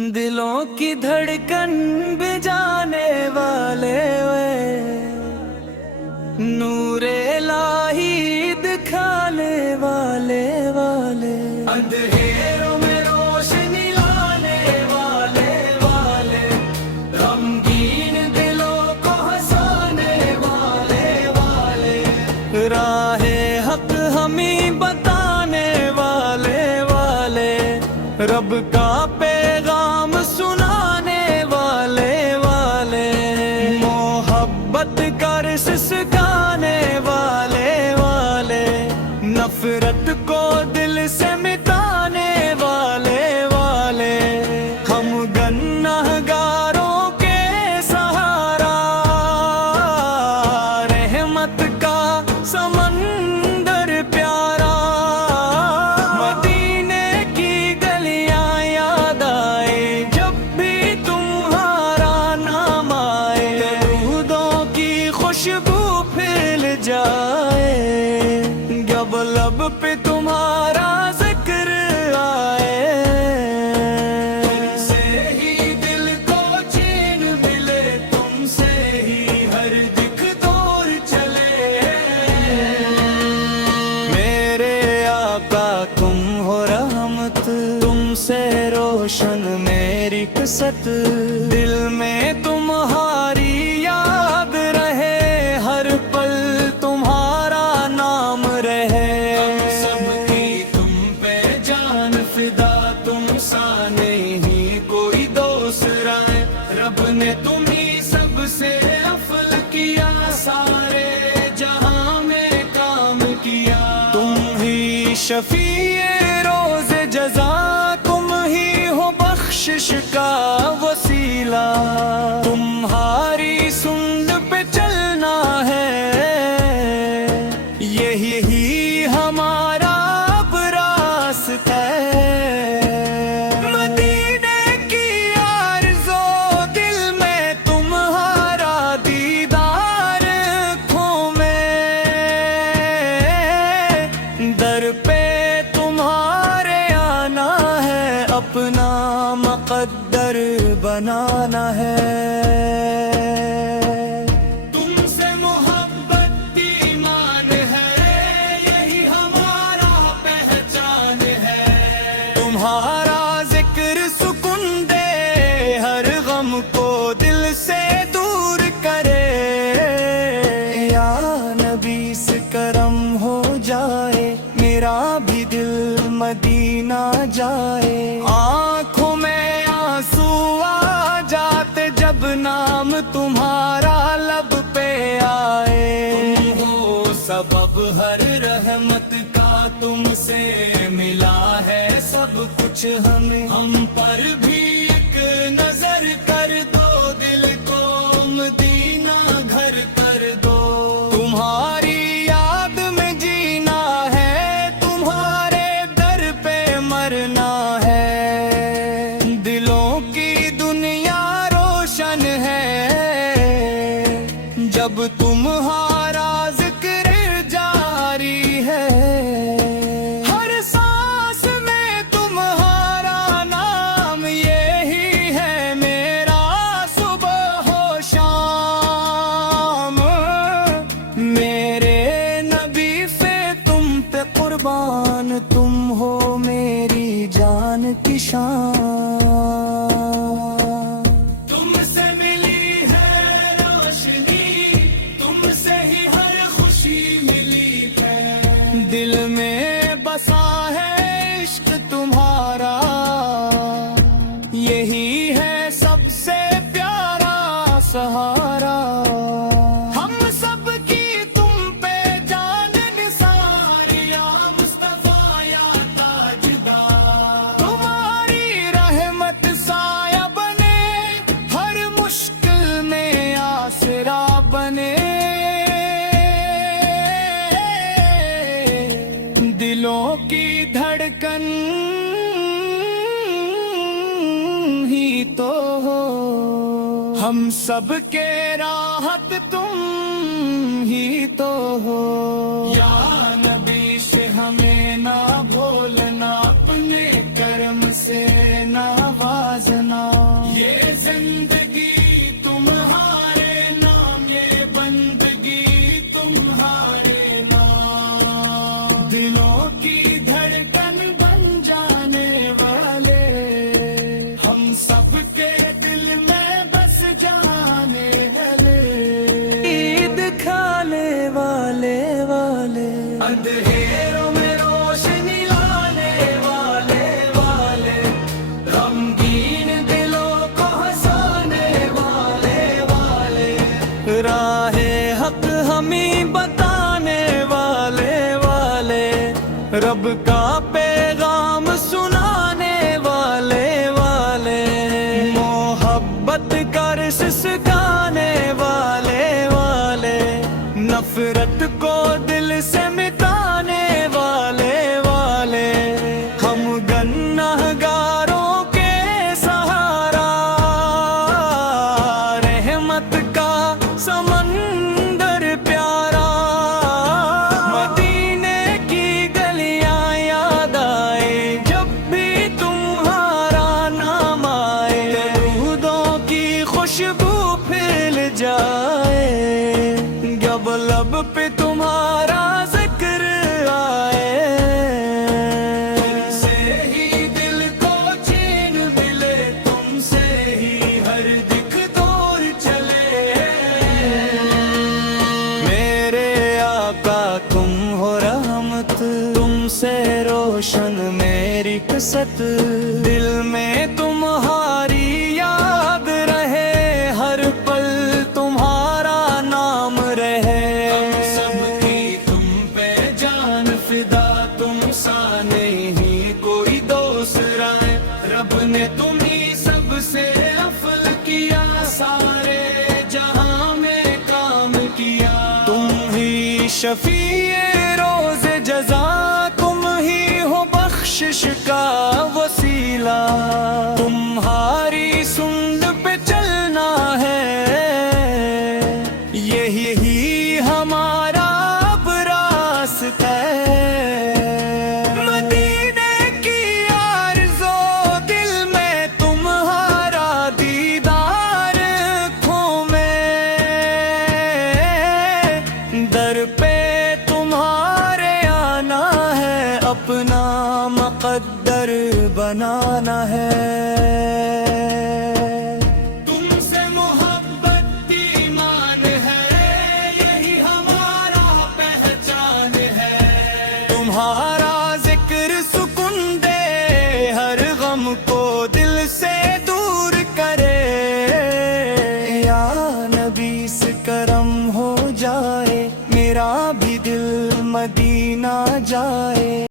दिलों की धड़कन बजाने वाले वे, नूरे लाही दिखाने वाले वाले, अंधेरों में रोशनी लाने वाले वाले, गमगीन दिलों को हंसाने वाले वाले, राहे हक हमें बताने वाले वाले, रब का पैगाम सुनाने वाले वाले, मोहब्बत का रस सिखाने वाले वाले, नफरत को दिल से मिटाने वाले वाले, हम गुनहगारों के सहारा, रहमत का समंदर प्यारा, मदीने की गलियां याद आए जब भी तुम्हारा नाम आए, दूधों की खुशबू फैल जाए जब लब पे तुम्हारा जिक्र आए, तुमसे ही दिल को चैन मिले, तुमसे ही हर दिख दूर चले, मेरे आका तुम हो रहमत, तुमसे रोशन मेरी कसत, दिल में तुम्हारी याद रहे, हर पल तुम्हारा नाम रहे, हम सबकी तुम पे जान फिदा, तुम सा नहीं कोई दूसरा है, रब ने तुम्ही सबसे अफल किया, सारे जहां में काम किया, तुम ही शफीए रोज़े जज़ा, तुम ही हो बख्शिश का वसीला, तुम्हारी सुन्नत पे चलना है, यही हमारा अब रास्ता है, मदीने की आरज़ो दिल में तुम्हारा दीदार आँखों में, दर पे तुम्हारे आना है, अपना मुक़द्दर बनाना है, तुमसे मोहब्बत ईमान है, यही हमारा पहचान है, तुम्हारा जिक्र सुकून दे, हर गम को दिल से दूर करे, या नबी से करम हो जाए, मेरा भी दिल मदीना जाए, आँखों में आंसू आ जाते जब नाम तुम्हारा लब पे आए, तुम हो सबब हर रहमत का, तुमसे मिला है सब कुछ हमें, हम पर भी एक नजर कर दो, दिल को मदीना घर कर दो, तुम्हारी याद में जीना है, तुम्हारे दर पे मरना है, दिलों की दुनिया रोशन है जब तुम्हारा जिक्र जारी है, हर सांस में तुम्हारा नाम, यही है मेरा सुबह हो शाम, मेरे नबी पे तुम पे कुर्बान, तुम हो मेरी जान की शान, तुमसे मिली है रोशनी, तुमसे ही हर खुशी मिली है, दिल में बसा है इश्क तुम्हारा, यही है सबसे प्यारा सहारा, हम सबकी तुम पे जान निसार, या मुस्तफा या ताजदार, तुम्हारी रहमत साया बने, हर मुश्किल में आसरा बने, दिलों की धड़कन ही तो हो, हम सबके राहत तुम ही तो हो, या नबी से हमें ना भूलना, अपने कर्म से नवाजना। ये जिंदगी तुम्हारे नाम, ये बंदगी तुम्हारे नाम। दिलों की धड़कन बन जाने वाले, हम सबके दिल में बस जाने वाले। ईद खाने वाले वाले, अंधेरों में रोशनी लाने वाले वाले, गमगीन दिलों को हंसाने वाले वाले, राहे हक हमें बताने वाले वाले, रब का पैगाम सुनाने वाले वाले, मोहब्बत का रस सिखाने वाले वाले, नफरत को दिल से मिटाने वाले वाले, हम गुनहगारों के सहारा, रहमत का समंदर प्यारा। मदीने की गलियां याद आए जब भी तुम्हारा नाम आए, दूधों की खुशबू फैल जाए जब लब पे तुम्हारा जिक्र आए। तुमसे ही दिल को चैन मिले, तुमसे ही हर दिक दूर चले। मेरे आका तुम हो रहमत, तुमसे रोशन मेरी कसत, दिल में तुम्हारी याद रहे, हर पल तुम्हारा नाम रहे। हम सबकी तुम पे जान फिदा, तुम सा नहीं कोई दूसरा है। रब ने तुम्ही सबसे अफल किया, सारे जहां में काम किया। तुम ही शफीए रोज जजा, तुम ही हो बख्शिश का वसीला। तुम्हारी सुन्नत पे चलना है, यही हमारा अब रास्ता है। मदीने की आरज़ो दिल में तुम्हारा दीदार आँखों में, दर पे तुम्हारे आना है, अपना मुक़द्दर बनाना है। तुमसे मोहब्बत ईमान है, यही हमारा पहचान है। तुम्हारा जिक्र सुकून दे, हर गम को दिल से दूर करे। या नबी से करम हो जाए, मेरा भी दिल मदीना जाए।